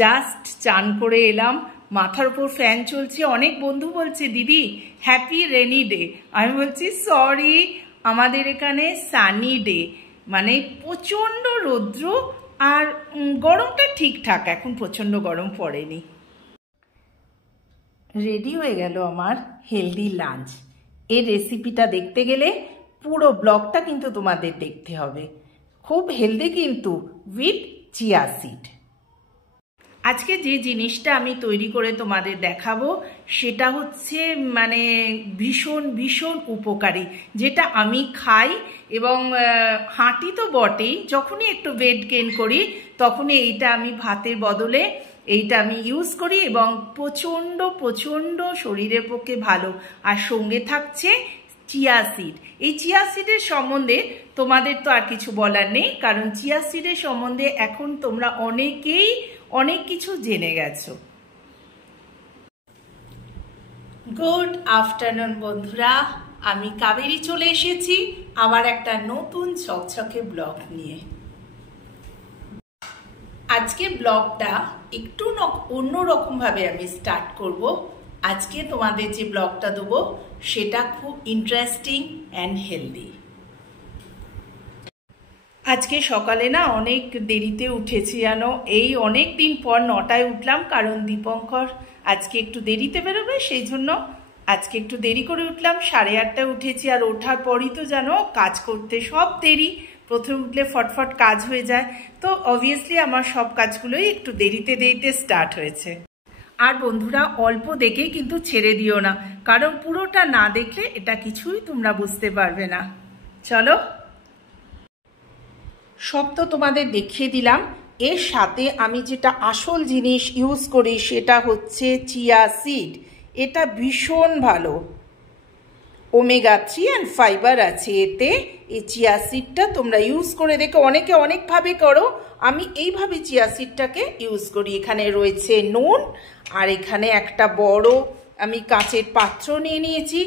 Just চান করে এলাম, মাথার উপর ফ্যান চলছে। অনেক বন্ধু বলছে দিদি হ্যাপি রেনি ডে, আমি বলছি সরি, আমাদের এখানে সানি ডে, মানে প্রচণ্ড রৌদ্র আর গরমটা ঠিকঠাক, এখন প্রচণ্ড গরম পড়েনি। রেডি হয়ে গেল আমার হেলদি লাঞ্চ। এর রেসিপিটা দেখতে গেলে পুরো ব্লগটা কিন্তু তোমাদের দেখতে হবে। খুব হেলদি কিন্তু, উইথ চিয়া সিড। আজকে যে জিনিসটা আমি তৈরি করে তোমাদের দেখাবো সেটা হচ্ছে মানে ভীষণ ভীষণ উপকারী, যেটা আমি খাই এবং হাঁটি তো বটেই, যখনই একটু ওয়েট গেইন করি তখনই এইটা আমি ভাতের বদলে এইটা আমি ইউজ করি এবং প্রচণ্ড প্রচণ্ড শরীরের পক্ষে ভালো। আর সঙ্গে থাকছে চিয়া সিড। এই চিয়া সিডের সম্বন্ধে তোমাদের তো আর কিছু বলার নেই, কারণ চিয়া সিডের সম্বন্ধে এখন তোমরা অনেকেই অনেক কিছু জেনে গেছো। গুড আফটারনুন বন্ধুরা, আমি কাবেরী চলে এসেছি আবার একটা নতুন ঝকঝকে ব্লগ নিয়ে। আজকে ব্লগটা একটু অন্যরকম ভাবে আমি স্টার্ট করব। আজকে তোমাদের যে ব্লগটা দেবো সেটা খুব ইন্টারেস্টিং অ্যান্ড হেলদি। আজকে সকালে না অনেক দেরিতে উঠেছি জানো, এই অনেক দিন পর 9টায় উঠলাম, কারণ দীপঙ্কর আজকে একটু দেরিতে বেরোবে, সেই জন্য আজকে একটু দেরি করে উঠলাম। 8:30টায় উঠেছি, আর ওঠার পরই তো জানো কাজ করতে সব দেরি, প্রথমে উঠলে ফটফট কাজ হয়ে যায়, তো অবভিয়াসলি আমার সব কাজগুলোই একটু দেরিতে দেরিতে স্টার্ট হয়েছে। আর বন্ধুরা অল্প দেখেই কিন্তু ছেড়ে দিও না, কারণ পুরোটা না দেখলে এটা কিছুই তোমরা বুঝতে পারবে না। চলো, সব তো তোমাদের দেখিয়ে দিলাম। এর সাথে আমি যেটা আসল জিনিস ইউজ করি সেটা হচ্ছে চিয়া সিড। এটা ভীষণ ভালো, ওমেগা 3 অ্যান্ড ফাইবার আছে এতে। এই চিয়া সিডটা তোমরা ইউজ করে দেখো, অনেকে অনেকভাবে করো, আমি এইভাবে চিয়া সিডটাকে ইউজ করি। এখানে রয়েছে নুন, আর এখানে একটা বড় আমি কাঁচের পাত্র নিয়ে নিয়েছি,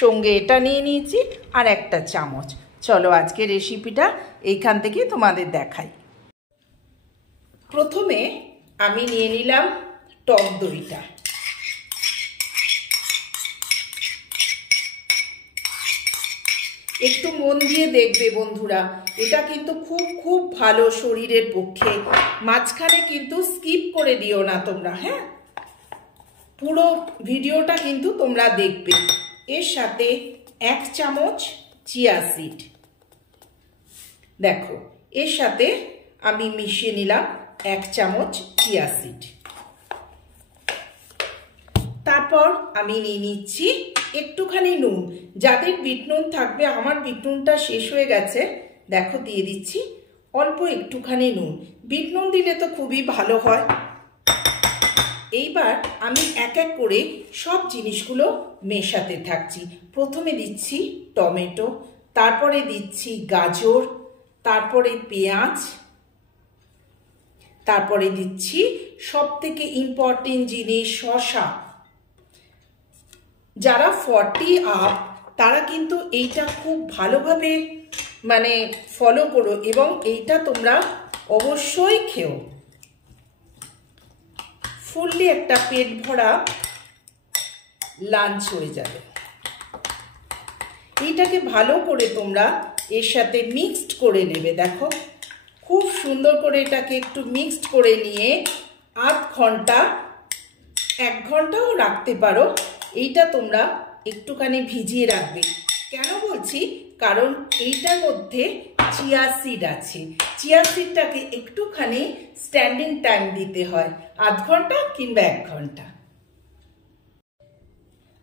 সঙ্গে এটা নিয়ে নিয়েছি আর একটা চামচ। চলো আজকে রেসিপিটা এইখান থেকে তোমাদের দেখাই। প্রথমে আমি নিয়ে নিলাম টক দইটা। একটু মন দিয়ে দেখবে বন্ধুরা, এটা কিন্তু খুব খুব ভালো শরীরের পক্ষে। মাঝখানে কিন্তু স্কিপ করে দিও না তোমরা, হ্যাঁ, পুরো ভিডিওটা কিন্তু তোমরা দেখবে। এর সাথে 1 চামচ চিয়া সিড, দেখো এর সাথে আমি মিশিয়ে নিলাম 1 চামচ চিয়া সিড। তারপর আমি নিয়ে নিচ্ছি একটুখানি নুন, যাদের বিট নুন থাকবে, আমার বিট নুনটা শেষ হয়ে গেছে, দেখো দিয়ে দিচ্ছি অল্প একটুখানি নুন। বিট নুন দিলে তো খুবই ভালো হয়। এইবার আমি এক এক করে সব জিনিসগুলো মেশাতে থাকছি। প্রথমে দিচ্ছি টমেটো, তারপরে দিচ্ছি গাজর, তারপরে পেঁয়াজ, তারপরে দিচ্ছি সবথেকে ইম্পর্টেন্ট জিনিস শসা। যারা 40 আপ তারা কিন্তু এইটা খুব ভালোভাবে মানে ফলো করো এবং এইটা তোমরা অবশ্যই খেও। ফুললি একটা পেট ভরা লাঞ্চ হয়ে যাবে। এইটাকে ভালো করে তোমরা এর সাথে মিক্সড করে নেবে। দেখো খুব সুন্দর করে এটাকে একটু মিক্সড করে নিয়ে আধ ঘন্টা 1 ঘন্টাও রাখতে পারো। এইটা তোমরা একটুখানি ভিজিয়ে রাখবে। কেন বলছি, কারণ এইটার মধ্যে চিয়া সিড আছে। চিয়া সিডটাকে একটুখানি স্ট্যান্ডিং টাইম দিতে হয়, আধ ঘন্টা কিংবা 1 ঘন্টা।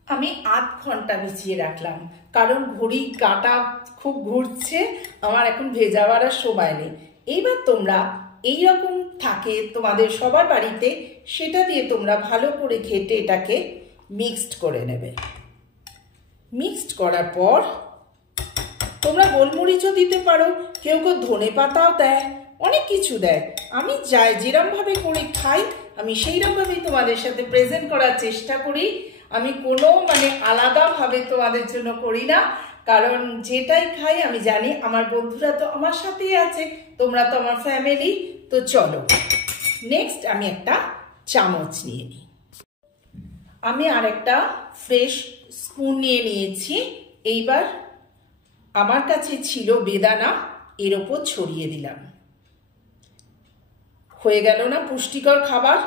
আমি আধ ঘন্টা ভিজিয়ে রাখলাম, কারণ ঘড়ি কাঁটা খুব ঘুরছে, আমার এখন ভেজাবার আর সময় নেই। এইবার তোমরা এইরকম থাকে তোমাদের সবার বাড়িতে, সেটা দিয়ে তোমরা ভালো করে ঘেটে এটাকে মিক্সড করে নেবে। মিক্সড করার পর তোমরা গোলমরিচও দিতে পারো, কেউ কেউ ধনে পাতাও দেয়, অনেক কিছু দেয়। আমি যেরমভাবে করে খাই আমি সেইরকমভাবেই তোমাদের সাথে প্রেজেন্ট করার চেষ্টা করি। আমি কোনো মানে আলাদাভাবে তোমাদের জন্য করি না, কারণ যেটাই খাই আমি জানি আমার বন্ধুরা তো আমার সাথেই আছে, তোমরা তো আমার ফ্যামিলি। তো চলো নেক্সট আমি একটা চামচ নিয়ে নিই। আমি আর একটা ফ্রেশ স্পুন নিয়ে নিয়েছি। এইবার আমার কাছে ছিল বেদানা, এর ওপর ছড়িয়ে দিলাম। হয়ে গেল না পুষ্টিকর খাবার।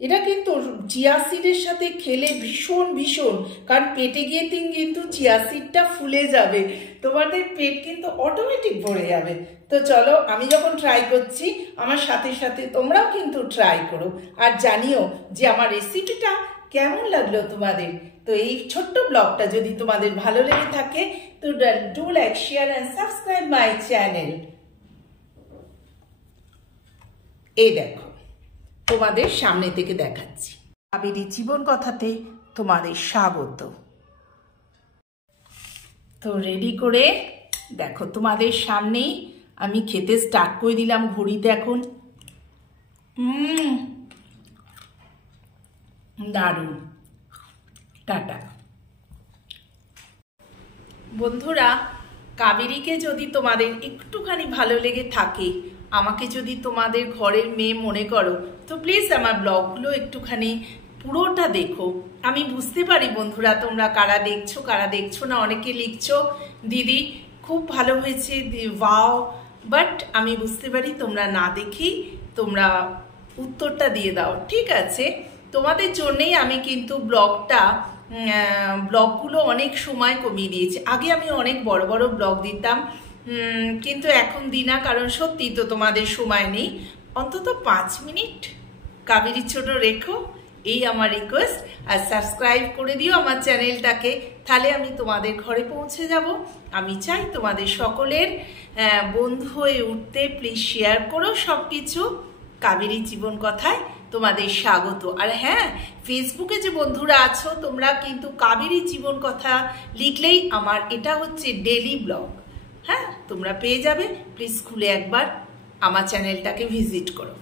এটা কিন্তু চিয়া সিডের সাথে খেলে ভীষণ ভীষণ, কারণ পেটে গিয়ে কিন্তু চিয়া সিডটা ফুলে যাবে, তোমাদের পেট কিন্তু অটোমেটিক ভরে যাবে। তো চলো, আমি যখন ট্রাই করছি আমার সাথে সাথে তোমরাও কিন্তু ট্রাই করো, আর জানিও যে আমার রেসিপিটা কেমন লাগলো তোমাদের। তো এই ছোট্ট ব্লগটা যদি তোমাদের ভালো লেগে থাকে তো do like, share and subscribe my channel. এই দেখো, তোমাদের সামনে থেকে দেখাচ্ছি। কাবেরী জীবন কথাতে তোমাদের স্বাগত। তো রেডি করে দেখো, তোমাদের সামনেই আমি খেতে স্টার্ট করে দিলাম। ঘড়িতে এখন দারুণ। টাটা বন্ধুরা। কাবেরীকে যদি তোমাদের একটুখানি ভালো লেগে থাকে, আমাকে যদি তোমাদের ঘরের মেয়ে মনে করো, তো প্লিজ আমার ব্লগগুলো একটুখানি পুরোটা দেখো। আমি বুঝতে পারি বন্ধুরা তোমরা কারা দেখছো না। অনেকে লিখছো দিদি খুব ভালো হয়েছে, ওয়াও, বাট আমি বুঝতে পারি তোমরা না দেখেই তোমরা উত্তরটা দিয়ে দাও। ঠিক আছে, তোমাদের জন্যেই আমি কিন্তু ব্লগগুলো অনেক সময় কমিয়ে দিয়েছি। আগে আমি অনেক বড় বড় ব্লগ দিতাম, কিন্তু এখন দিই না, কারণ সত্যি তো তোমাদের সময় নেই। অন্তত 5 মিনিট কাবেরীর ছোট রেখো, এই আমার রিকোয়েস্ট। আর সাবস্ক্রাইব করে দিও আমার চ্যানেলটাকে, তাহলে আমি তোমাদের ঘরে পৌঁছে যাব। আমি চাই তোমাদের সকলের বন্ধু হয়ে উঠতে। প্লিজ শেয়ার করো সব কিছু। কাবেরী জীবন কথায় তোমাদের স্বাগত। আর হ্যাঁ, ফেসবুকে যে বন্ধুরা আছো, তোমরা কিন্তু কাবেরী জীবন কথা লিখলেই আমার এটা হচ্ছে ডেলি ব্লগ, হ্যাঁ তোমরা পেয়ে যাবে। প্লিজ খুলে একবার আমার চ্যানেলটাকে ভিজিট করো।